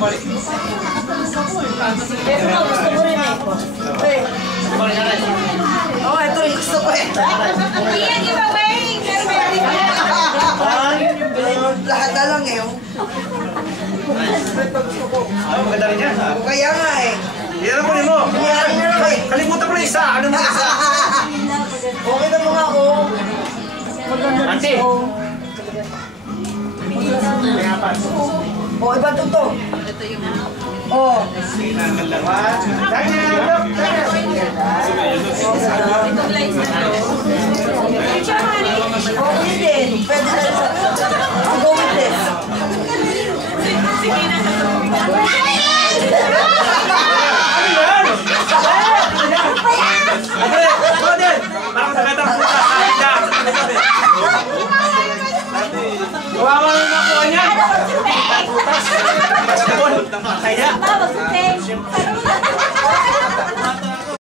mo, gusto mo rin eh. Oo, ito rin gusto ko eh. Iyan, giveaway! Lahat na lang eh. Maganda rin yan. Kaya nga eh. Yan mo mo. Kalimutan ko na isa. Ano mo isa? Okay na mga ako. Ante. O, iba ito. O. Okay din. Pwede na sa... I'll go with this. Parang sakitang puta. Kawawa na nakuha niya. Kaya.